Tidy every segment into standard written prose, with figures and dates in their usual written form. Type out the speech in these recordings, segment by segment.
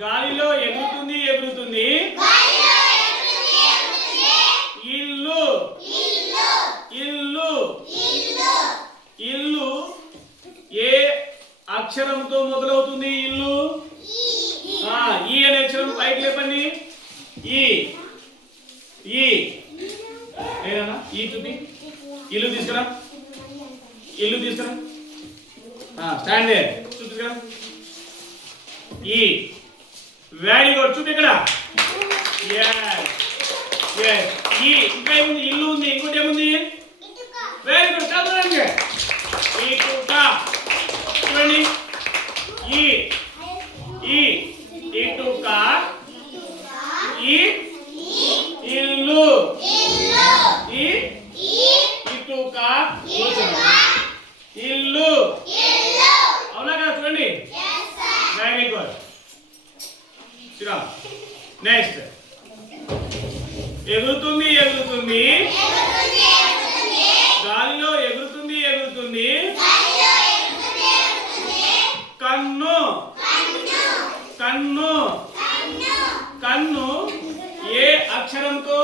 గాలిలో ఎగురుతుంది ఎగురుతుంది ఇల్లు ఇల్లు ఇల్లు ఏ అక్షరంతో మొదలవుతుంది ఇల్లు ఈ అనే అక్షరం పైకి లేపండి ఈ ఈ ఏదన్నా ఈ చూపి ఇల్లు తీసుకురా ఇల్లు తీసుకురా స్టాండ్ చూపిస్తురా ఈ వెరీ గుడ్ చూపి ఇక్కడ ఈ ఇంకా ఏముంది ఇల్లు ఉంది ఇంకోటి ఏముంది వెరీ గుడ్ చదవండి ఇటుక చూడండి ఈ ఇటుక ఈ ఇల్లు ఈ ఇటుక ఇల్లు అవునా కదా చూడండి వెరీ గుడ్ నెక్స్ట్ ఎగురుతుంది ఎగురుతుంది గాలిలో ఎగురుతుంది ఎగురుతుంది కన్ను కన్ను కన్ను ఏ అక్షరంతో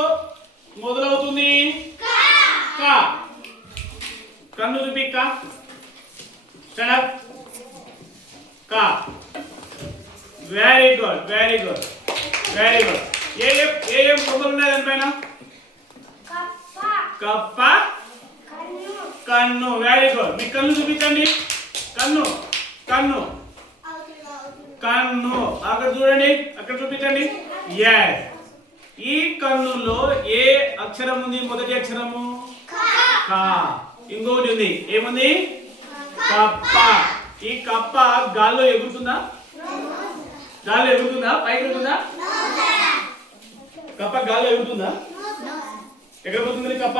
మొదలవుతుంది క కన్ను చూపి క క very good very good very good ఏం బొమ్మలు ఉన్నాయి దానిపైన కప్ప కన్ను వెరీ గుడ్ మీ కన్ను చూపించండి కన్ను కన్ను కన్ను అక్కడ చూడండి అక్కడ చూపించండి ఎస్ ఈ కన్నులో ఏ అక్షరం ఉంది మొదటి అక్షరము క ఇంకోటి ఉంది ఏముంది కప్ప ఈ కప్ప గాల్లో ఎగురుతుందా గాల్లో ఎగురుతుందా పైకి ఎగురుతుందా కప్ప గాల్లో ఎగురుతుందా ఎక్కడ పోతుంది కప్ప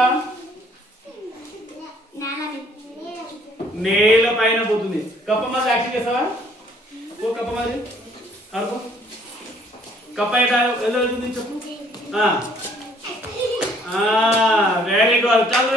నేల పైన పోతుంది కప్ప మళ్ళీ యాక్షన్ చేస్తావా ఓ కప్ప మరి అరుపు కప్ప ఎలా వెళ్తుంది చెప్పు వెరీ గుడ్ చాలా